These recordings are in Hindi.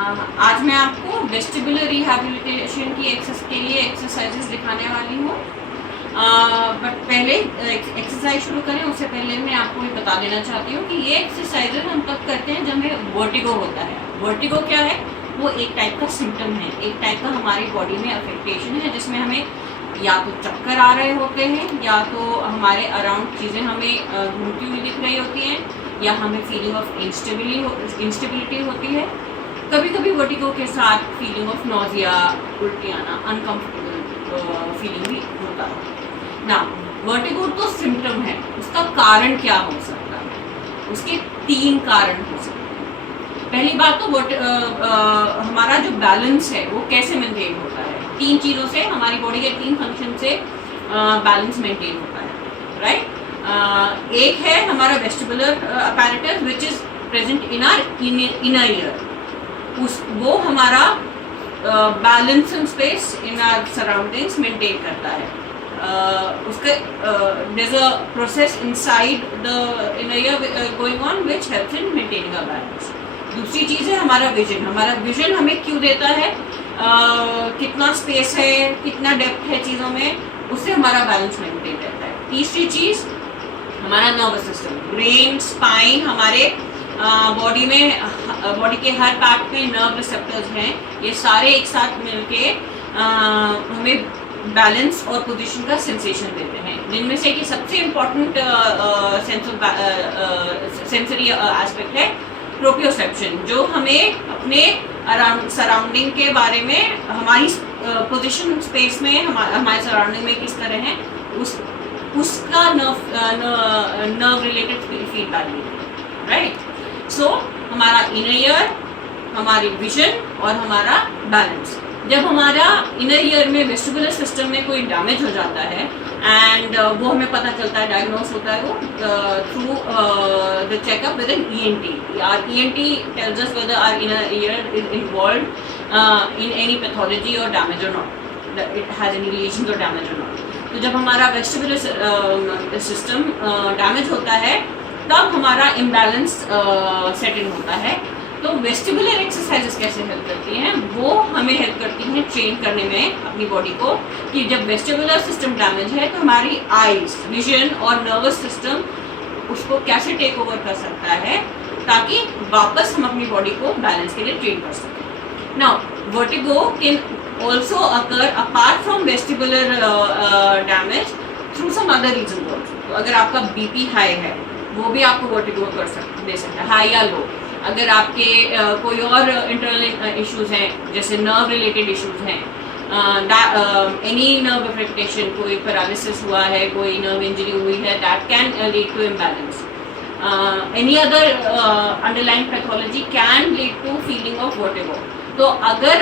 आज मैं आपको वेस्टिबुलर रिहैबिलिटेशन की के लिए एक्सरसाइजेस दिखाने वाली हूँ। बट पहले एक्सरसाइज शुरू करें उससे पहले मैं आपको ये बता देना चाहती हूँ कि ये एक्सरसाइजेस हम तब करते हैं जब हमें वर्टिगो होता है। वर्टिगो क्या है? वो एक टाइप का सिम्टम है, एक टाइप का हमारी बॉडी में अफेक्टेशन है जिसमें हमें या तो चक्कर आ रहे होते हैं या तो हमारे अराउंड चीज़ें हमें घूमती हुई दिख रही होती हैं या हमें फीलिंग ऑफ इंस्टेबिलिटी होती है। कभी कभी वर्टिगो के साथ फीलिंग ऑफ नॉजिया, उल्टी आना, अनकंफर्टेबल फीलिंग भी होता है ना। वर्टिगो तो सिम्टम है, उसका कारण क्या हो सकता है? उसके 3 कारण हो सकते हैं। पहली बात तो हमारा जो बैलेंस है वो कैसे मेंटेन होता है। 3 चीज़ों से, हमारी बॉडी के 3 फंक्शन से बैलेंस मेंटेन होता है, राइट। एक है हमारा vestibular apparatus which is present in our inner ear. वो हमारा balance and space in our surroundings maintain करता है। उसके there's a process inside the inner ear going on which helps in maintaining our balance. दूसरी चीज़ है हमारा विजन। हमारा विजन हमें क्यों देता है, कितना स्पेस है, कितना डेप्थ है चीज़ों में, उससे हमारा बैलेंस मेंटेन रहता है। तीसरी चीज़ हमारा नर्वस सिस्टम, ब्रेन, स्पाइन, हमारे बॉडी में, बॉडी के हर पार्ट में नर्व रिसेप्टर्स हैं। ये सारे एक साथ मिलके हमें बैलेंस और पोजीशन का सेंसेशन देते हैं, जिनमें से कि सबसे इम्पोर्टेंट सेंसरी एस्पेक्ट है प्रोप्रियोसेप्शन, जो हमें अपने सराउंडिंग के बारे में, हमारी पोजीशन स्पेस में, हमारे सराउंडिंग में किस तरह है, उसका नर्व रिलेटेड फीडबैक देते हैं, राइट। सो हमारा इनर ईयर, हमारी विजन और हमारा बैलेंस। जब हमारा इनर ईयर में वेस्टिबुलर सिस्टम में कोई डैमेज हो जाता है एंड वो हमें पता चलता है, डायग्नोस होता है वो through the checkup with an ENT। Our ENT tells us whether our inner ear is involved in any pathology or damage or not, it has any lesions or damage or not. तो जब हमारा वेस्टिबुलर सिस्टम डैमेज होता है तब हमारा इम्बैलेंस सेट इन होता है। तो वेस्टिबुलर एक्सरसाइजेस कैसे हेल्प करती हैं? वो हमें हेल्प करती हैं ट्रेन करने में अपनी बॉडी को कि जब वेस्टिबुलर सिस्टम डैमेज है तो हमारी आईज, विजन और नर्वस सिस्टम उसको कैसे टेक ओवर कर सकता है ताकि वापस हम अपनी बॉडी को बैलेंस के लिए ट्रेन कर सकें। Now vertigo can also occur apart from vestibular damage through some other reason also. तो अगर आपका BP हाई है वो भी आपको वर्टिगो दे सकता है, हाई या लो। अगर आपके कोई और इंटरनल इश्यूज हैं, जैसे नर्व रिलेटेड इश्यूज हैं, एनी नर्व अफेक्टेशन, कोई पैरालिसिस हुआ है, कोई नर्व इंजरी हुई है, that can lead to imbalance. Any other underline pathology can lead to feeling of vertigo. तो अगर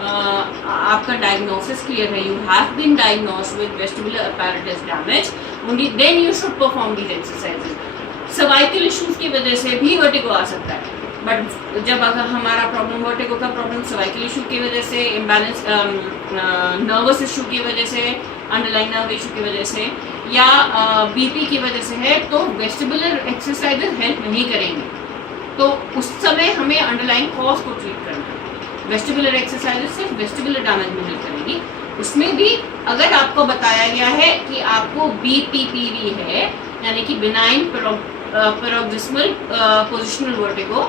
आपका डायग्नोसिस क्लियर है, you have been diagnosed with vestibular apparatus damage, only then you should perform these exercises. Cervical issues की वजह से भी वर्टिगो आ सकता है, बट जब अगर हमारा प्रॉब्लम, वर्टिगो का प्रॉब्लम सर्वाइकल इशू की वजह से, इम्बैलेंस नर्वस इशू की वजह से, अंडरलाइन नर्व इशू की वजह से या BP की वजह से है, तो वेस्टिबुलर एक्सरसाइजेस हेल्प नहीं करेंगे। तो उस समय हमें अंडरलाइन कॉज को ट्रीट करना है। वेस्टिबुलर एक्सरसाइजेस सिर्फ वेस्टिबुलर डैमेज में हेल्प करेंगी। उसमें भी अगर आपको बताया गया है कि आपको BPPV है, यानी कि बिनाइन पैरोक्सिस्मल पोजिशनल वर्टिगो,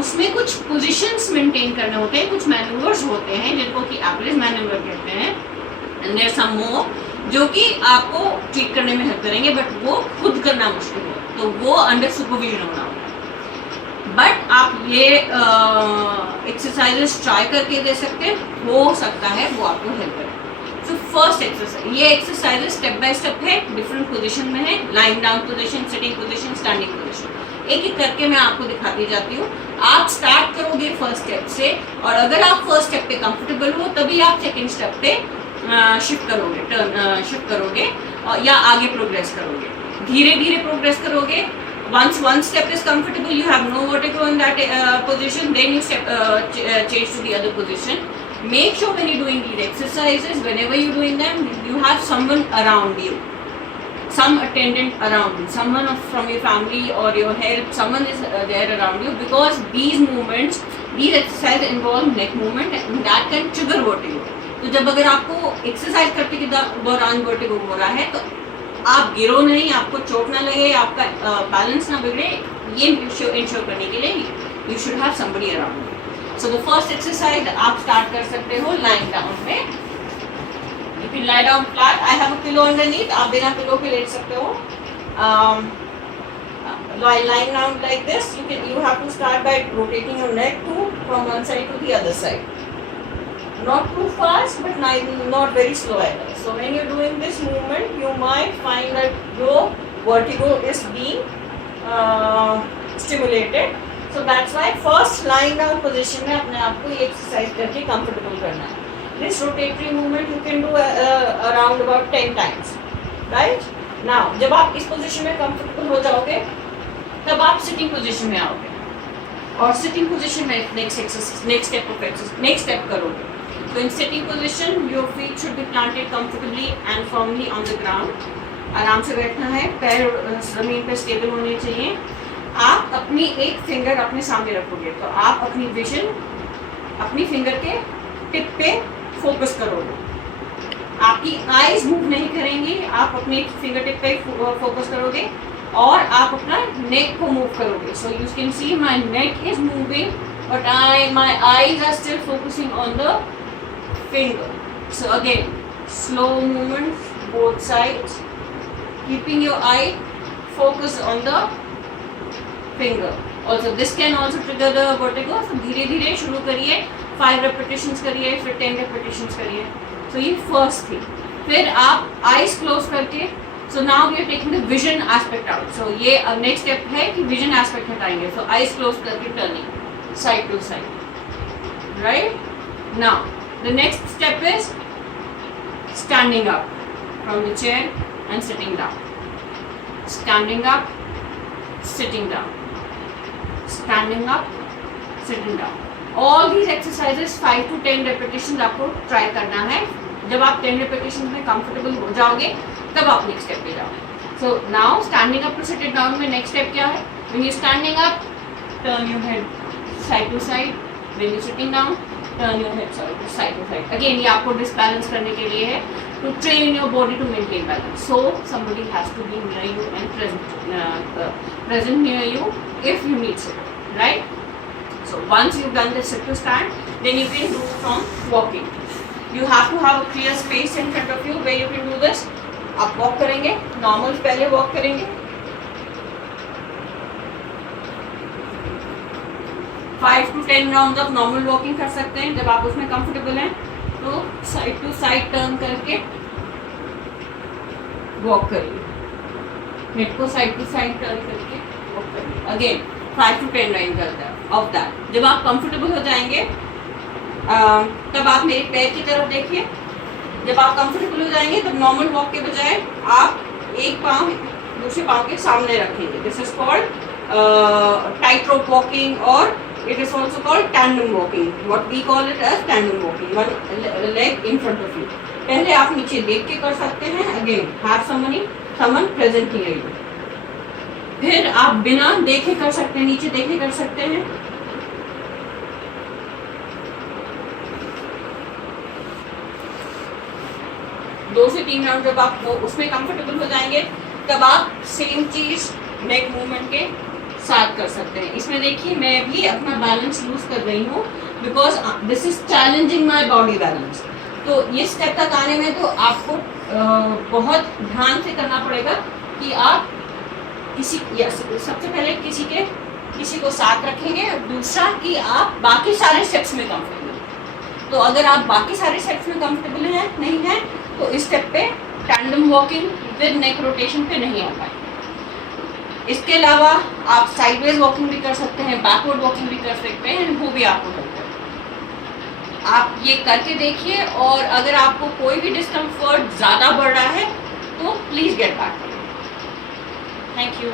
उसमें कुछ पोजीशंस मेंटेन करने होते हैं, कुछ मैन्यूवर्स होते हैं जिनको कि एवरेज मैन्यूवर कहते हैं, एंड देयर सम मोर जो कि आपको ट्रीट करने में हेल्प करेंगे, बट वो खुद करना मुश्किल है, तो वो अंडर सुपरविजन होना होता है। बट आप ये एक्सरसाइजेस ट्राई करके दे सकते हैं, हो सकता है वो आपको हेल्प करें। तो फर्स्ट एक्सरसाइज, ये एक्सरसाइजेस स्टेप बाय स्टेप है, डिफरेंट पोजीशन में है, line down position, sitting position, standing position. एक एक करके मैं आपको दिखाती जाती हूँ। आप स्टार्ट करोगे फर्स्ट स्टेप से, और अगर आप फर्स्ट स्टेप पे कंफर्टेबल हो तभी आप सेकेंड स्टेप पे शिफ्ट करोगे या आगे प्रोग्रेस करोगे। धीरे धीरे प्रोग्रेस करोगे। Once one step is comfortable, you have no vertigo in that position, then you change to the other position. Make sure when you're doing these exercises, whenever you're doing them, you have someone around you, some attendant around you, someone from your family or your help, someone is there around you, because these movements These exercise involve neck movement and that can trigger vertigo. तो जब अगर आपको एक्सरसाइज करते के दौरान वर्टिगो हो रहा है तो आप गिरो नहीं, आपको चोट ना लगे, आपका बैलेंस ना बिगड़े, ये इंश्योर करने के लिए you should have somebody around. So the first exercise आप स्टार्ट कर सकते हो लाइंग डाउन में। You can lie down flat, I have a pillow underneath, आप बिना पिलो के लेट सकते हो। lying down like this, you have to start by rotating your neck from one side to the other side. Not too fast, but not very slow either. So when you're doing this movement, you might find that your vertigo is being stimulated. So that's why first lying down position में अपने आप को ये exercise करके comfortable करना है. This rotatory movement you can do around about 10 times, right? Now जब आप इस position में comfortable हो जाओगे तब आप सिटिंग पोजीशन में आओगे और सिटिंग पोजीशन में नेक्स्ट स्टेप करोगे। तो in sitting position your feet should be planted comfortably and firmly on the ground. आराम से बैठना है, पैर जमीन पे स्टेबल होने चाहिए। आप अपनी एक फिंगर अपने सामने रखोगे तो आप अपनी विजन अपनी फिंगर के टिप पे फोकस करोगे। आपकी आईज मूव नहीं करेंगी, आप अपनी फिंगर टिप पे फोकस करोगे और आप अपना नेक को मूव करोगे। So you can see my neck is moving but my eyes are still focusing on the finger. So again slow movement both sides, keeping your eye focus on the finger. Also this can also trigger the vertigo. धीरे धीरे शुरू करिए, 5 रेपिटेशंस करिए, फिर 10 रेपिटेशंस करिए। सो ये फर्स्ट थी। फिर आप आईज क्लोज करके, so now we are taking the vision aspect out. So ये next step है कि vision aspect हटाएंगे। So eyes closed करके turning side to side, right? Now the next step is standing up from the chair and sitting down. Standing up, sitting down. Standing up, sitting down. All these exercises 5 to 10 repetitions आपको try करना है। जब आप 10 repetitions में comfortable हो जाओगे तब आप नेक्स्ट स्टेप पे जाओ। So now standing up to sit it down में नेक्स्ट स्टेप क्या है? When you standing up turn your head side to side, when you sitting down turn your head side to side. Again ये आपको डिसबैलेंस करने के लिए है, to train your body to maintain balance. So somebody has to be near you and present near you if you need support, right? So once you done this sit to stand, then you can do from walking. You have to have a clear space in front of you where you can do this. आप वॉक करेंगे, नॉर्मल पहले वॉक करेंगे, 5 to 10 round of normal walking कर सकते हैं। जब आप उसमें कंफर्टेबल हैं तो साइड टू साइड टर्न करके वॉक करिए, हेड को साइड टू साइड टर्न करके वॉक करिए। Again 5 to 10 round of that. जब आप कंफर्टेबल हो जाएंगे तब आप मेरे पैर की तरफ देखिए। जब आप कंफर्टेबल हो जाएंगे तब नॉर्मल वॉक के बजाय आप एक पाँव दूसरे पाँव के सामने रखेंगे। This is called tight rope walking और it is also called tandem walking. What we call it as tandem walking, one leg in front of you. पहले आप नीचे देख के कर सकते हैं, again have someone present here you. फिर आप बिना देखे कर सकते हैं, नीचे देखे कर सकते हैं। दो से 3 राउंड जब आप उसमें कंफर्टेबल हो जाएंगे तब आप सेम चीज नेक मूवमेंट के साथ कर सकते हैं। इसमें देखिए मैं भी अपना बैलेंस लूज कर रही हूँ because this is challenging my body balance. तो ये स्टेप तक आने में तो आपको बहुत ध्यान से करना पड़ेगा कि आप सबसे पहले किसी को साथ रखेंगे, दूसरा कि आप बाकी सारे स्टेप्स में कंफर्टेबल। तो अगर आप बाकी सारे स्टेप्स में कंफर्टेबल नहीं है तो इस स्टेप पे tandem walking with neck rotation पे नहीं आ पाए। इसके अलावा आप साइडवेज वॉकिंग भी कर सकते हैं, बैकवर्ड वॉकिंग भी कर सकते हैं, वो भी आपको हेल्प करेगा। आप ये करके देखिए और अगर आपको कोई भी डिस्कम्फर्ट ज़्यादा बढ़ रहा है तो please get back. Thank you.